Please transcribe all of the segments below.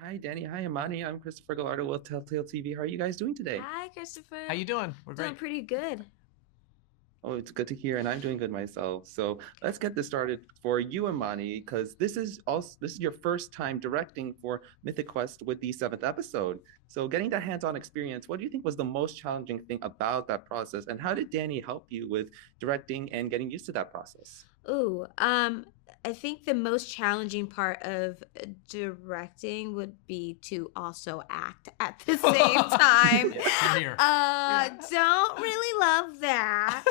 right. Hi, Danny. Hi, Imani. I'm Christopher Gallardo with Telltale TV. How are you guys doing today? Hi, How Christopher. you doing? We're Doing great. pretty good. Oh, it's good to hear, and I'm doing good myself. So let's get this started for you, Imani, because this is your first time directing for Mythic Quest with the seventh episode. So getting that hands-on experience, what do you think was the most challenging thing about that process, and how did Danny help you with directing and getting used to that process? Ooh, I think the most challenging part of directing would be to also act at the same time. Yeah, same here. Don't really love that.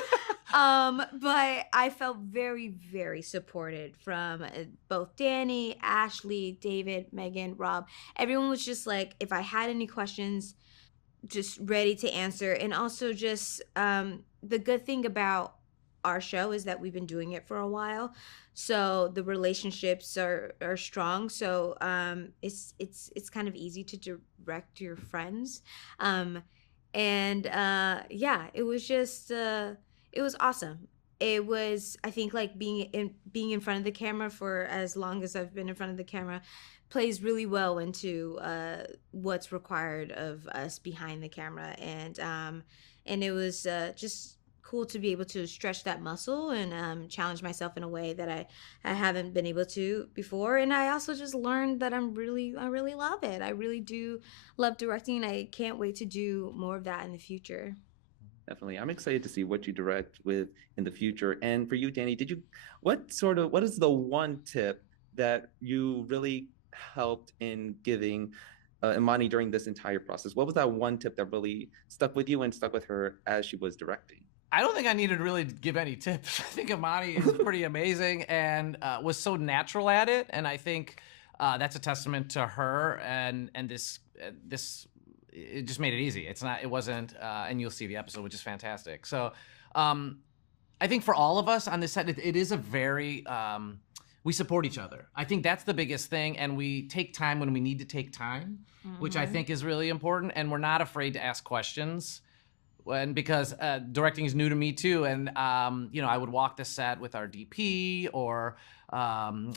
But I felt very, very supported from both Danny, Ashley, David, Megan, Rob. Everyone was just like, if I had any questions, just ready to answer. And also just the good thing about our show is that we've been doing it for a while, so the relationships are strong. So it's kind of easy to direct your friends. And yeah, it was just it was awesome. It was, I think, like being in front of the camera for as long as I've been in front of the camera plays really well into what's required of us behind the camera. And it was just cool to be able to stretch that muscle and challenge myself in a way that I haven't been able to before. And I also just learned that I really love it. I really do love directing. I can't wait to do more of that in the future. Definitely. I'm excited to see what you direct with in the future. And for you, Danny, what is the one tip that you really helped in giving Imani during this entire process? What was that one tip that really stuck with you and stuck with her as she was directing? I don't think I needed to really give any tips. I think Imani is pretty amazing and was so natural at it, and I think that's a testament to her and this. It just made it easy. It wasn't, and you'll see the episode, which is fantastic. So, I think for all of us on this set, it is a very we support each other. I think that's the biggest thing, and we take time when we need to take time, which I think is really important. And we're not afraid to ask questions. And because directing is new to me too, and I would walk the set with our DP or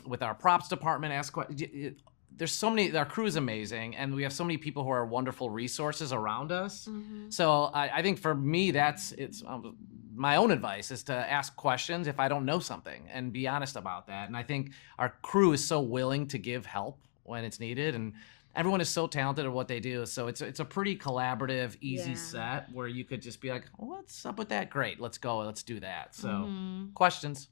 with our props department, ask questions. There's so many. Our crew is amazing, and we have so many people who are wonderful resources around us. So I think for me, it's my own advice is to ask questions if I don't know something and be honest about that. And I think our crew is so willing to give help when it's needed, and everyone is so talented at what they do. So it's a pretty collaborative, easy Yeah. set where you could just be like, what's up with that? Great, let's go, let's do that. So questions.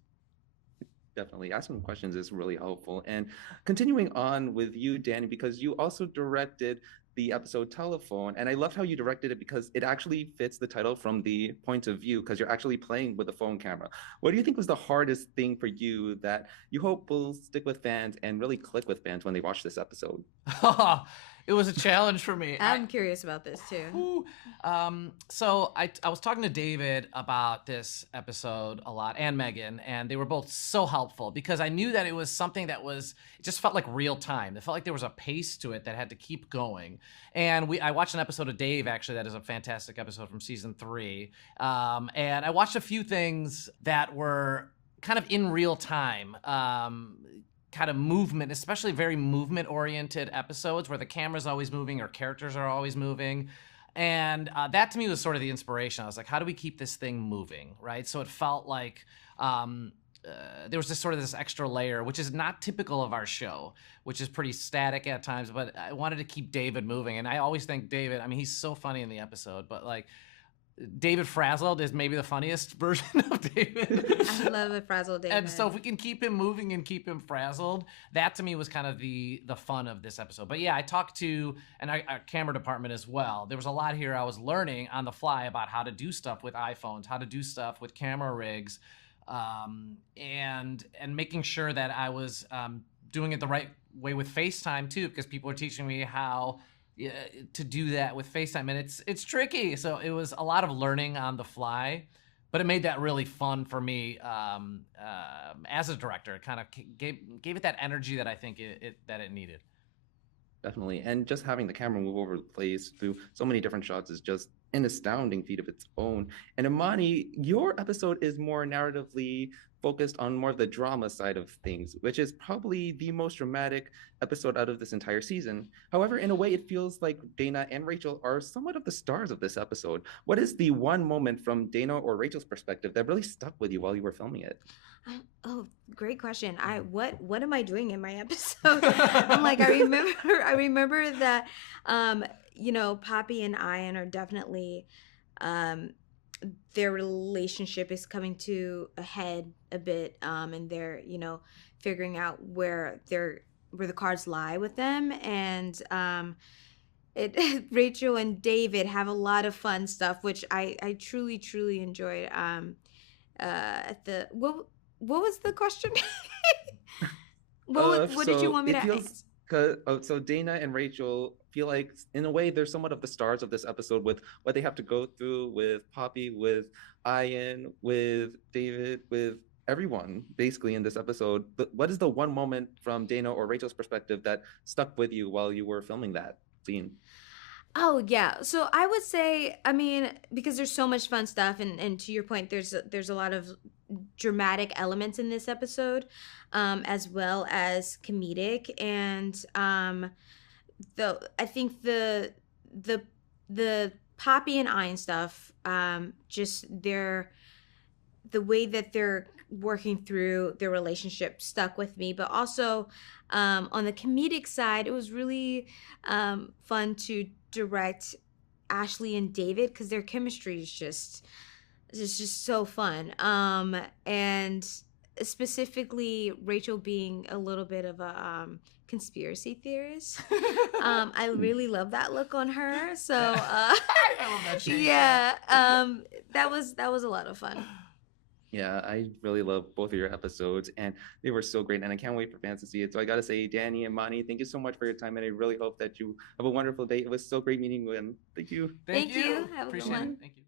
Definitely. Asking questions is really helpful. And continuing on with you, Danny, because you also directed the episode Telephone. And I loved how you directed it because it actually fits the title from the point of view, because you're actually playing with a phone camera. What do you think was the hardest thing for you that you hope will stick with fans and really click with fans when they watch this episode? It was a challenge for me. I'm curious about this too. Ooh. So I was talking to David about this episode a lot, and Megan, and they were both so helpful because I knew that it was something that it just felt like real time. It felt like there was a pace to it that had to keep going. And I watched an episode of Dave, actually, that is a fantastic episode from season 3. And I watched a few things that were kind of in real time. Kind of movement, especially very movement oriented episodes where the camera's always moving or characters are always moving. And that to me was sort of the inspiration. I was like, how do we keep this thing moving, right? So it felt like there was this extra layer, which is not typical of our show, which is pretty static at times, but I wanted to keep David moving. And I always think David, I mean, he's so funny in the episode, but like David Frazzled is maybe the funniest version of David. I love a frazzled David. And so if we can keep him moving and keep him frazzled, that to me was kind of the fun of this episode. But yeah, I talked to our camera department as well. There was a lot here I was learning on the fly about how to do stuff with iPhones, how to do stuff with camera rigs, and making sure that I was doing it the right way with FaceTime too, because people are teaching me how to do that with FaceTime, and it's tricky. So it was a lot of learning on the fly, but it made that really fun for me as a director. It kind of gave it that energy that I think it needed. Definitely. And just having the camera move over the place through so many different shots is just an astounding feat of its own. And Imani, your episode is more narratively focused on more of the drama side of things, which is probably the most dramatic episode out of this entire season. However, in a way, it feels like Dana and Rachel are somewhat of the stars of this episode. What is the one moment from Dana or Rachel's perspective that really stuck with you while you were filming it? Oh, great question. What am I doing in my episode? I'm like, I remember that Poppy and Ian are definitely their relationship is coming to a head a bit, and they're figuring out where the cards lie with them, and Rachel and David have a lot of fun stuff, which I truly enjoyed. At the what was the question? What did you want me to ask? So Dana and Rachel feel like, in a way, they're somewhat of the stars of this episode with what they have to go through with Poppy, with Ian, with David, with everyone basically in this episode. But what is the one moment from Dana or Rachel's perspective that stuck with you while you were filming that scene? Oh yeah. So I would say, I mean, because there's so much fun stuff, and to your point, there's a lot of dramatic elements in this episode, as well as comedic, and I think the Poppy and Ian stuff, just the way that they're working through their relationship stuck with me, but also on the comedic side, it was really fun to direct Ashley and David, because their chemistry is just so fun, and specifically Rachel being a little bit of a conspiracy theorist. I really love that look on her, so I love that shade. yeah, that was a lot of fun. Yeah, I really love both of your episodes, and they were so great, and I can't wait for fans to see it. So I gotta say, Danny and Imani, thank you so much for your time, and I really hope that you have a wonderful day. It was so great meeting you, and thank you. Thank you. Have a good Appreciate one. it. Thank you.